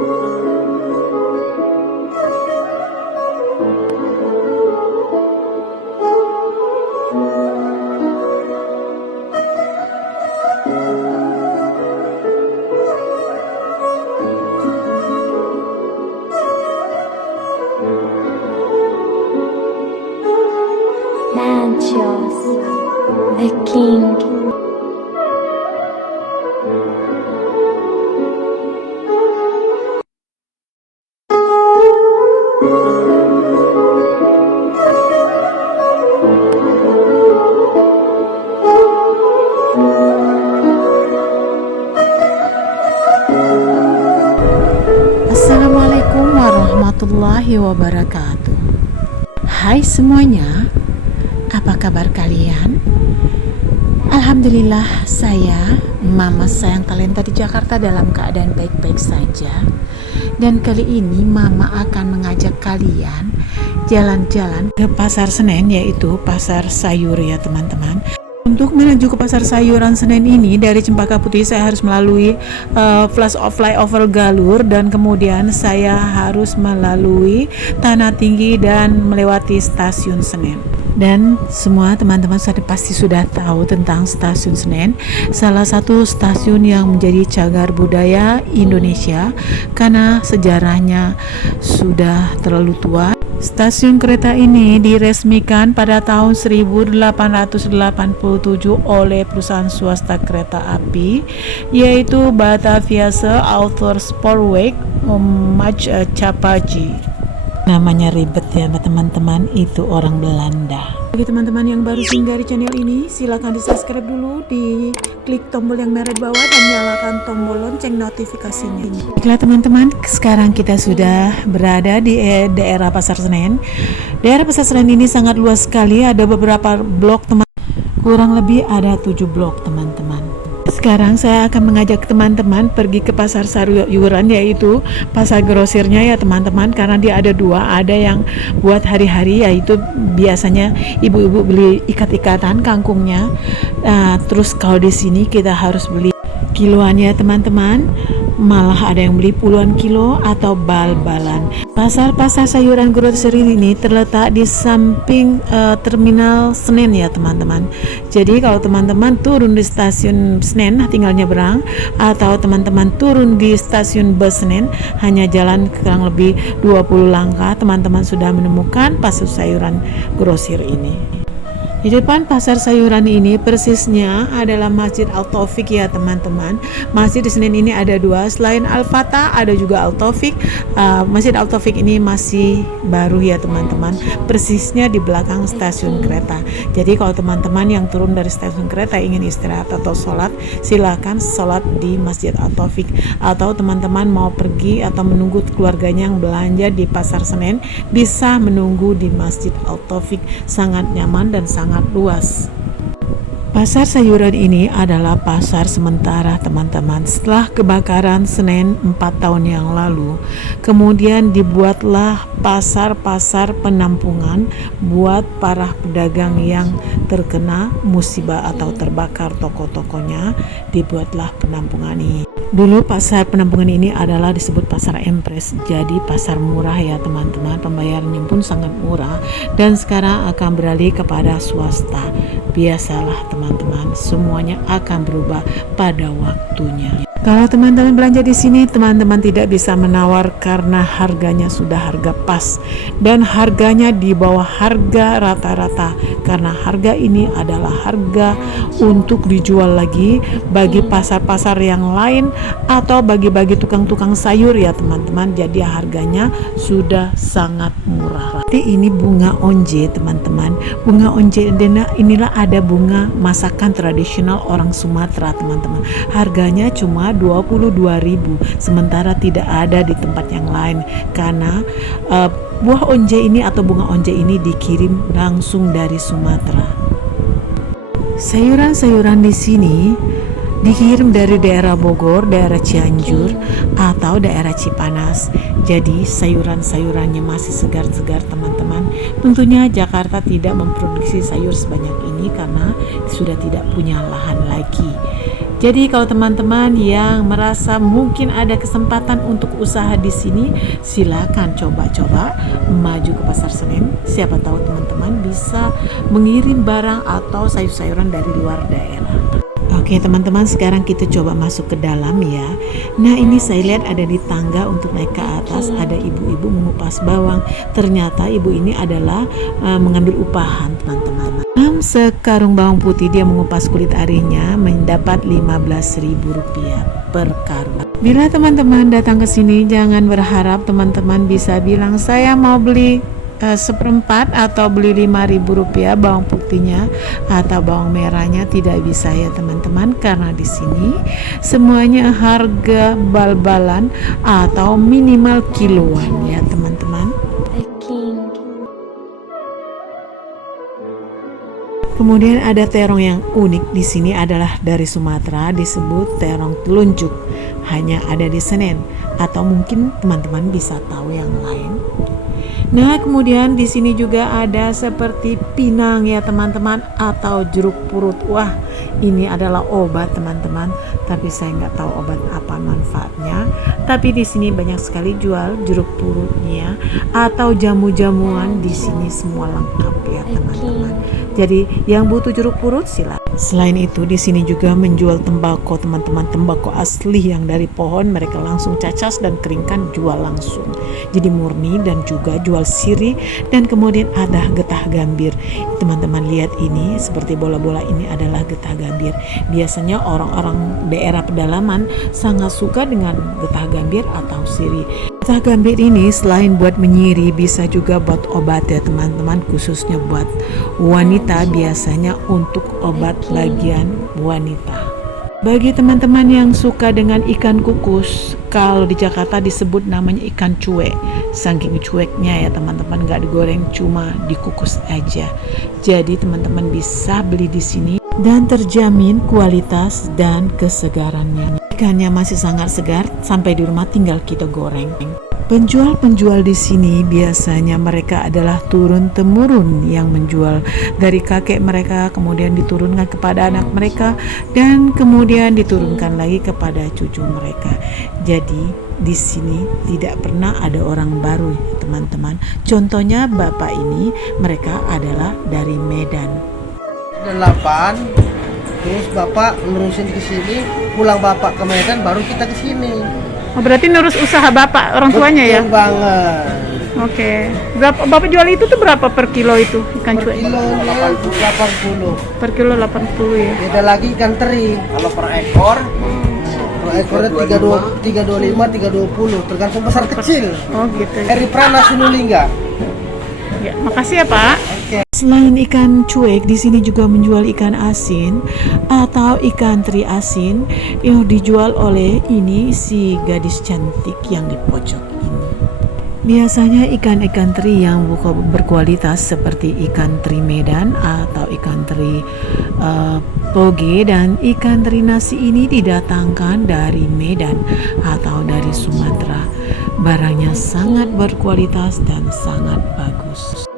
Manchos, the king. Assalamualaikum warahmatullahi wabarakatuh. Hai semuanya, apa kabar kalian? Alhamdulillah, saya, Mama sayang kalian di Jakarta dalam keadaan baik-baik saja. Dan kali ini Mama akan mengajak kalian jalan-jalan ke Pasar Senen, yaitu pasar sayur ya teman-teman. Untuk menuju ke pasar sayuran Senen ini dari Cempaka Putih saya harus melalui flyover Galur, dan kemudian saya harus melalui Tanah Tinggi dan melewati stasiun Senen. Dan semua teman-teman pasti sudah tahu tentang stasiun Senen, salah satu stasiun yang menjadi cagar budaya Indonesia karena sejarahnya sudah terlalu tua. Stasiun kereta ini diresmikan pada tahun 1887 oleh perusahaan swasta kereta api, yaitu Bataviase Autospoorweg Maatschappij. Namanya ribet ya teman-teman, itu orang Belanda. Bagi teman-teman yang baru singgah di channel ini, silakan di subscribe dulu, di klik tombol yang merah di bawah dan nyalakan tombol lonceng notifikasinya. Baiklah teman-teman, sekarang kita sudah berada di daerah Pasar Senen. Daerah Pasar Senen ini sangat luas sekali, ada beberapa blok teman, kurang lebih ada 7 blok teman-teman. Sekarang saya akan mengajak teman-teman pergi ke pasar sayuran, yaitu pasar grosirnya ya teman-teman, karena dia ada dua, ada yang buat hari-hari, yaitu biasanya ibu-ibu beli ikat-ikatan kangkungnya. Terus kalau di sini kita harus beli kiloan ya teman-teman, malah ada yang beli puluhan kilo atau bal-balan. Pasar sayuran grosir ini terletak di samping terminal Senen ya teman-teman. Jadi kalau teman-teman turun di stasiun Senen tinggal nyebrang, atau teman-teman turun di stasiun bus Senen, hanya jalan kurang lebih 20 langkah teman-teman sudah menemukan pasar sayuran grosir ini. Di depan pasar sayuran ini persisnya adalah Masjid Al-Taufik ya teman-teman. Masjid di Senen ini ada dua, selain Al-Fatah ada juga Al-Taufik. Masjid Al-Taufik ini masih baru ya teman-teman, persisnya di belakang stasiun kereta. Jadi kalau teman-teman yang turun dari stasiun kereta ingin istirahat atau sholat, silakan sholat di Masjid Al-Taufik. Atau teman-teman mau pergi atau menunggu keluarganya yang belanja di pasar Senen, bisa menunggu di Masjid Al-Taufik, sangat nyaman dan sangat luas. Pasar sayuran ini adalah pasar sementara teman-teman. Setelah kebakaran Senen 4 tahun yang lalu, kemudian dibuatlah pasar-pasar penampungan buat para pedagang yang terkena musibah atau terbakar toko-tokonya, dibuatlah penampungan ini. Dulu pasar penampungan ini adalah disebut pasar empres, jadi pasar murah ya teman-teman, pembayarannya pun sangat murah, dan sekarang akan beralih kepada swasta. Biasalah teman-teman, semuanya akan berubah pada waktunya. Kalau teman-teman belanja di sini, teman-teman tidak bisa menawar karena harganya sudah harga pas dan harganya di bawah harga rata-rata, karena harga ini adalah harga untuk dijual lagi bagi pasar-pasar yang lain atau bagi-bagi tukang-tukang sayur ya teman-teman. Jadi harganya sudah sangat murah. Ini bunga onje teman-teman. Bunga onje inilah ada bunga masakan tradisional orang Sumatera teman-teman. Harganya cuma 22.000, sementara tidak ada di tempat yang lain karena buah onje ini atau bunga onje ini dikirim langsung dari Sumatera. Sayuran-sayuran di sini dikirim dari daerah Bogor, daerah Cianjur, atau daerah Cipanas. Jadi sayuran-sayurannya masih segar-segar teman-teman. Tentunya Jakarta tidak memproduksi sayur sebanyak ini karena sudah tidak punya lahan lagi. Jadi kalau teman-teman yang merasa mungkin ada kesempatan untuk usaha di sini, silakan coba-coba maju ke Pasar Senen. Siapa tahu teman-teman bisa mengirim barang atau sayur-sayuran dari luar daerah. Oke teman-teman, sekarang kita coba masuk ke dalam ya. Nah ini saya lihat ada di tangga untuk naik ke atas, ada ibu-ibu mengupas bawang. Ternyata ibu ini adalah mengambil upahan teman-teman. Sekarung bawang putih dia mengupas kulit arinya mendapat Rp15.000 per karung. Bila teman-teman datang ke sini, jangan berharap teman-teman bisa bilang saya mau beli seperempat atau beli Rp5.000 bawang putihnya atau bawang merahnya. Tidak bisa ya teman-teman, karena di sini semuanya harga bal-balan atau minimal kiloan ya teman-teman. the king, Kemudian ada terong yang unik di sini adalah dari Sumatera, disebut terong telunjuk. Hanya ada di Senen, atau mungkin teman-teman bisa tahu yang lain. Nah, kemudian di sini juga ada seperti pinang ya teman-teman, atau jeruk purut. Wah, ini adalah obat teman-teman, tapi saya nggak tahu obat apa manfaatnya. Tapi di sini banyak sekali jual jeruk purutnya atau jamu-jamuan, di sini semua lengkap ya teman-teman. Jadi yang butuh jeruk purut silakan. Selain itu di sini juga menjual tembakau teman-teman, tembakau asli yang dari pohon mereka langsung cacas dan keringkan jual langsung. Jadi murni, dan juga jual sirih, dan kemudian ada getah gambir. Teman-teman lihat ini seperti bola-bola, ini adalah getah gambir. Biasanya orang-orang daerah pedalaman sangat suka dengan getah gambir atau sirih. Getah gambir ini selain buat menyiri bisa juga buat obat ya teman-teman, khususnya buat wanita, biasanya untuk obat bagian wanita. Bagi teman-teman yang suka dengan ikan kukus, kalau di Jakarta disebut namanya ikan cuek. Saking cueknya ya teman-teman, nggak digoreng, cuma dikukus aja. Jadi teman-teman bisa beli di sini dan terjamin kualitas dan kesegarannya. Ikannya masih sangat segar, sampai di rumah tinggal kita goreng. Penjual-penjual di sini biasanya mereka adalah turun-temurun yang menjual dari kakek mereka, kemudian diturunkan kepada anak mereka, dan kemudian diturunkan lagi kepada cucu mereka. Jadi di sini tidak pernah ada orang baru, teman-teman. Contohnya bapak ini, mereka adalah dari Medan. 8, terus bapak nerusin ke sini, pulang bapak ke Medan, baru kita ke sini. Oh, berarti nurus usaha bapak, orang tuanya ya? Betul banget. Oke. Berapa bapak jual itu tuh berapa per kilo itu ikan Per cuek? kilo 80. Per kilo 80 ya. Beda lagi ikan teri. Kalau per ekor, per ekornya 325, 320, tergantung besar kecil. Oh gitu. Dari Prana Sinulingga. Ya, makasih ya Pak. Oke. Selain ikan cuek, di sini juga menjual ikan asin atau ikan teri asin yang dijual oleh ini si gadis cantik yang di pojok ini. Biasanya ikan-ikan teri yang berkualitas seperti ikan teri Medan atau ikan teri toge dan ikan teri nasi ini didatangkan dari Medan atau dari Sumatera. Barangnya sangat berkualitas dan sangat bagus.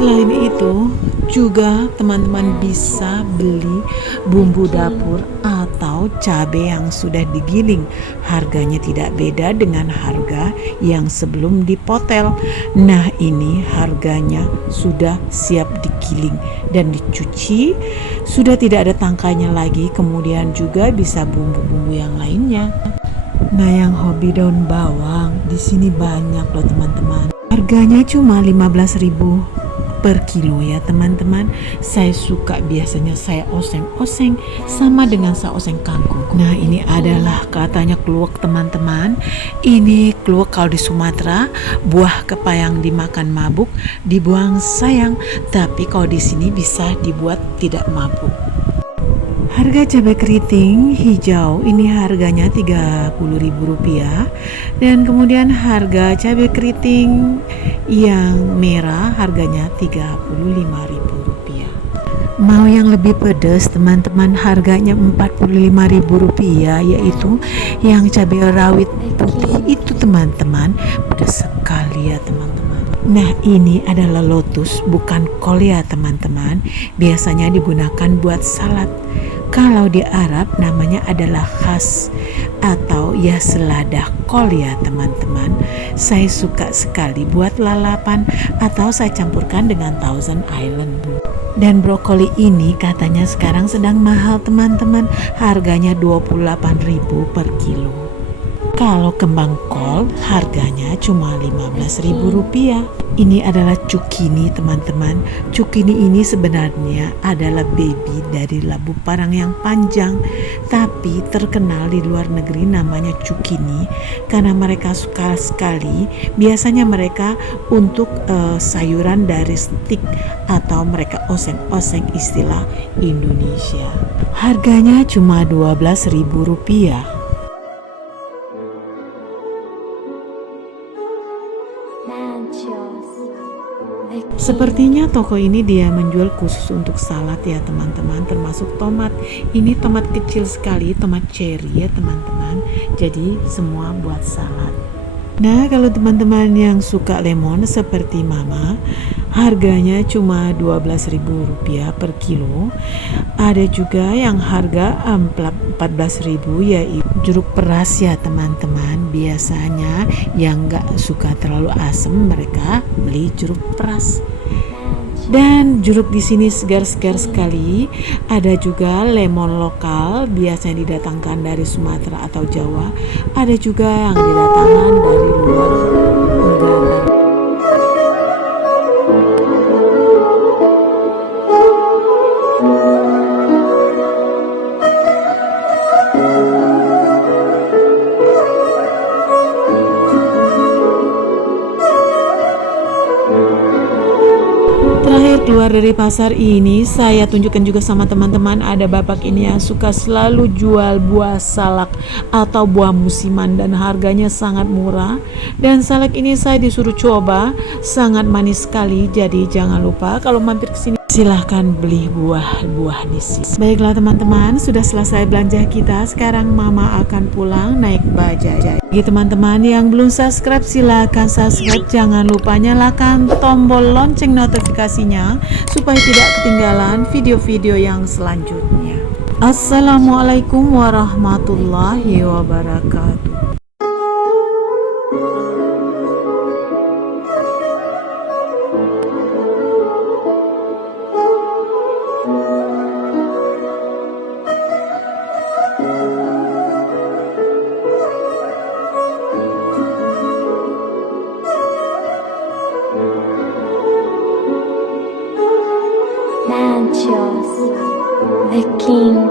Selain itu juga teman-teman bisa beli bumbu dapur atau cabai yang sudah digiling. Harganya tidak beda dengan harga yang sebelum dipotel. Nah ini harganya sudah siap digiling dan dicuci, sudah tidak ada tangkainya lagi. Kemudian juga bisa bumbu-bumbu yang lainnya. Nah yang hobi daun bawang di sini banyak loh teman-teman. Harganya cuma 15.000 per kilo ya teman-teman. Saya suka biasanya saya oseng-oseng sama dengan saya oseng kangkung. Nah ini adalah katanya kluwek teman-teman. Ini kluwek kalau di Sumatera buah kepayang dimakan mabuk, dibuang sayang. Tapi kalau di sini bisa dibuat tidak mabuk. Harga cabai keriting hijau ini harganya Rp30.000 dan kemudian harga cabai keriting yang merah harganya Rp35.000. Mau yang lebih pedas teman-teman, harganya Rp45.000, yaitu yang cabai rawit putih itu teman-teman, pedas sekali ya teman-teman. Nah ini adalah lotus, bukan kol ya teman-teman, biasanya digunakan buat salad. Kalau di Arab namanya adalah khas atau ya selada kol ya teman-teman. Saya suka sekali buat lalapan atau saya campurkan dengan Thousand Island. Dan brokoli ini katanya sekarang sedang mahal teman-teman, harganya Rp28.000 per kilo. Kalau kembang kol harganya cuma Rp15.000. Ini adalah cukini teman-teman. Cukini ini sebenarnya adalah baby dari labu parang yang panjang, tapi terkenal di luar negeri namanya cukini karena mereka suka sekali. Biasanya mereka untuk sayuran dari stik atau mereka oseng-oseng istilah Indonesia. Harganya cuma Rp12.000. Sepertinya toko ini dia menjual khusus untuk salad ya teman-teman, termasuk tomat. Ini tomat kecil sekali, tomat cherry ya teman-teman. Jadi semua buat salad. Nah kalau teman-teman yang suka lemon seperti mama, harganya cuma Rp12.000 per kilo. Ada juga yang harga Rp14.000, yaitu jeruk peras ya teman-teman. Biasanya yang gak suka terlalu asam mereka beli jeruk peras. Dan jeruk di sini segar-segar sekali. Ada juga lemon lokal, biasanya didatangkan dari Sumatera atau Jawa. Ada juga yang didatangkan dari luar negara. Terakhir keluar dari pasar ini, saya tunjukkan juga sama teman-teman, ada bapak ini yang suka selalu jual buah salak atau buah musiman dan harganya sangat murah. Dan salak ini saya disuruh coba, sangat manis sekali. Jadi jangan lupa kalau mampir ke sini silahkan beli buah-buah di sini. Baiklah teman-teman, sudah selesai belanja kita. Sekarang mama akan pulang naik bajai. Bagi teman-teman yang belum subscribe, silahkan subscribe. Jangan lupa nyalakan tombol lonceng notifikasinya supaya tidak ketinggalan video-video yang selanjutnya. Assalamualaikum warahmatullahi wabarakatuh. Manchos, the king.